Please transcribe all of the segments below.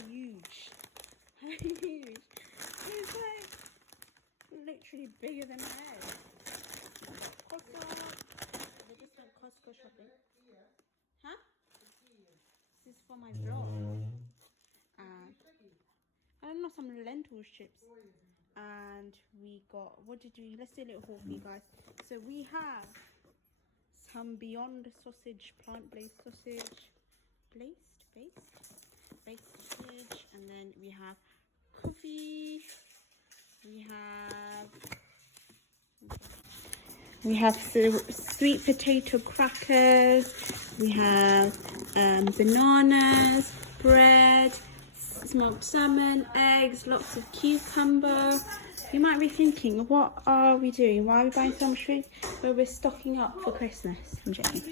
huge. Huge. It's like literally bigger than my head. Costco. They just went Costco shopping. Huh? This is for my vlog. I don't know, some lentil chips. And we got, what did we, let's do a little haul for you guys. So we have some Beyond sausage, plant-based sausage, based sausage, and then we have coffee, we have sweet potato crackers, we have bananas, bread, smoked salmon, eggs, lots of cucumber. You might be thinking, what are we doing? Why are we buying so much food? Well, we're stocking up for Christmas. I'm joking.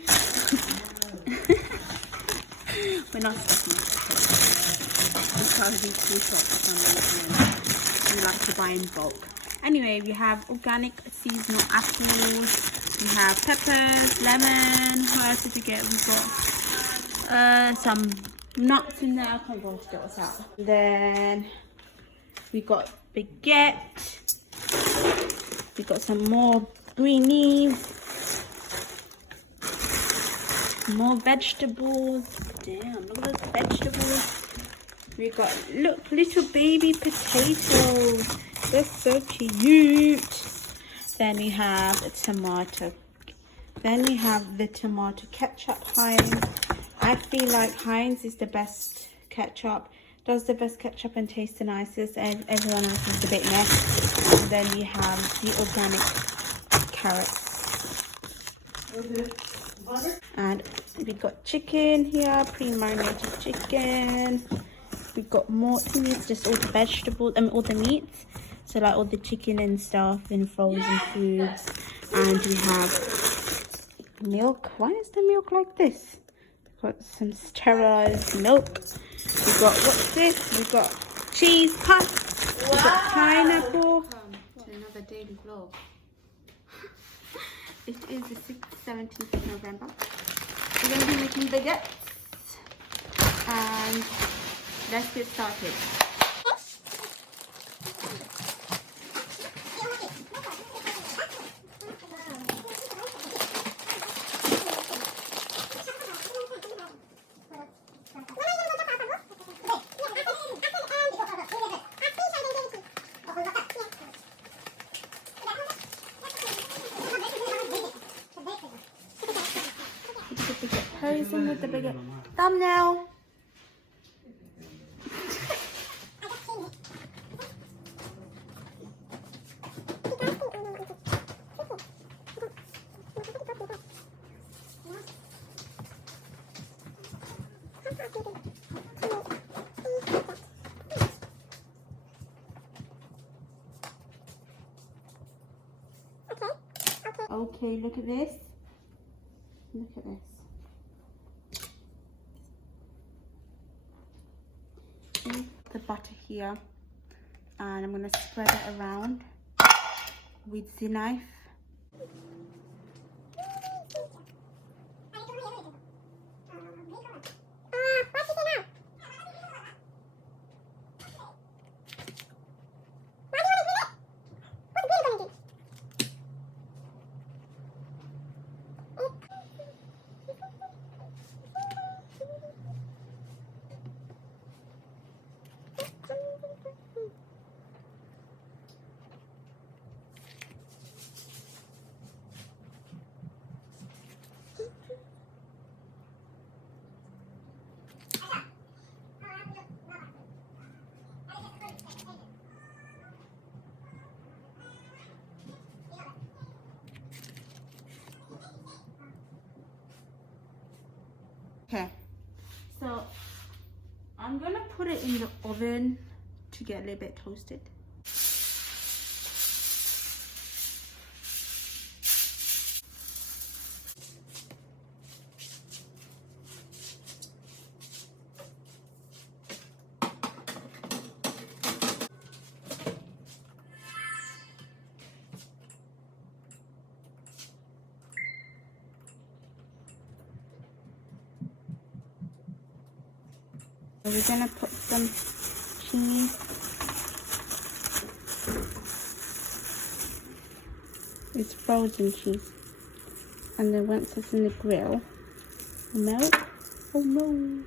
We're not stocking up for Christmas. We like to buy in bulk. Anyway, we have organic seasonal apples. We have peppers, lemon. What else did we get? We got some nuts in there. I can't go to get what's out. Then we got baguette. We got some more greenies, more vegetables. Damn, look at those vegetables. We got, look, little baby potatoes. They're so cute. Then we have a tomato. Then we have the tomato ketchup, Heinz. I feel like Heinz is the best ketchup. Does the best ketchup and tastes the nicest, and everyone else is a bit meh. And then we have the organic carrots. And we got chicken here, pre-marinated chicken. We got more meats, just all the vegetables, all the meats. So like all the chicken and stuff and frozen foods. And we have milk. Why is the milk like this? Got some sterilized milk. We got, what's this? We got cheese puffs. We got pineapple. To another daily vlog. It is the 17th of November. We're going to be making baguettes. And let's get started. Posing with the bigger thumbnail. Okay, look at this. Look at this. The butter here, and I'm going to spread it around with the knife. Okay, so I'm gonna put it in the oven to get a little bit toasted. So we're gonna put some cheese. It's frozen cheese. And then once it's in the grill, it'll melt. Oh no!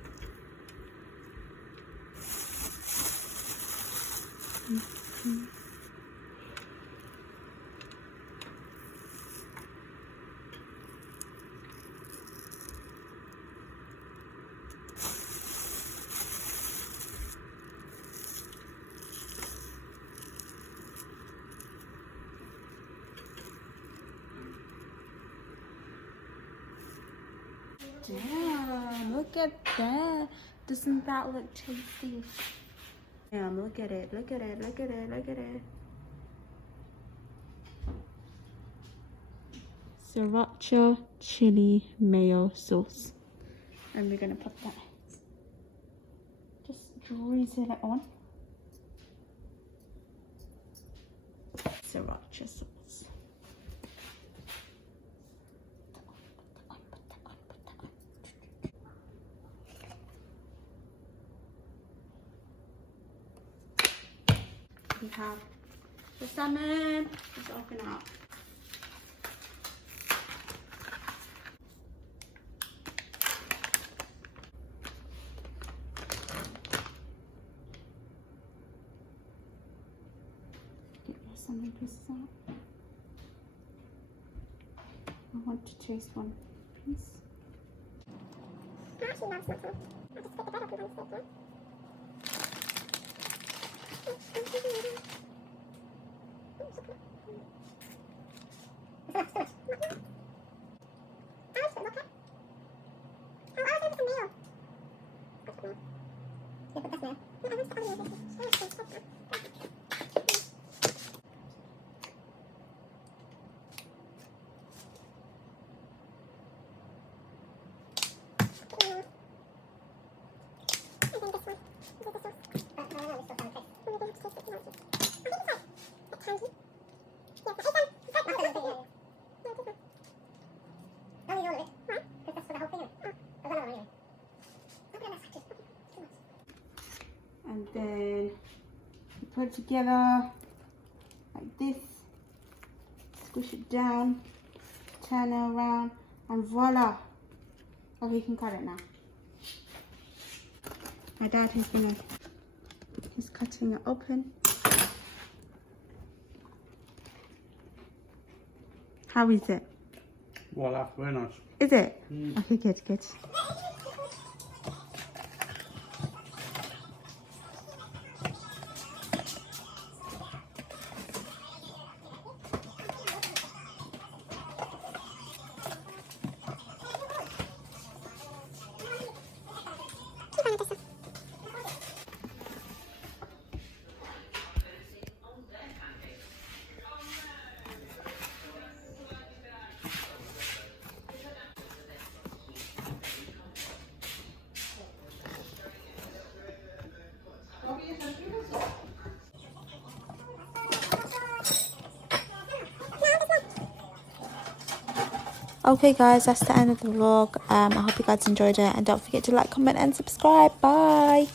Damn, look at that. Doesn't that look tasty? Damn, look at it, look at it, look at it, look at it. Sriracha chili mayo sauce. And we're gonna put that. Just drizzle it on. Sriracha sauce. We have the salmon. Let's open up. Get your salmon pieces out. I want to taste one piece. I actually love smoked salmon. I'll just put the bread open one stick, yeah? And then you put it together like this, squish it down, turn it around, and voila. Okay, you can cut it now. My dad he's cutting it open. How is it? Voila, very nice. Is it? Okay, good, good. Okay guys, that's the end of the vlog. I hope you guys enjoyed it, and don't forget to like, comment and subscribe. Bye.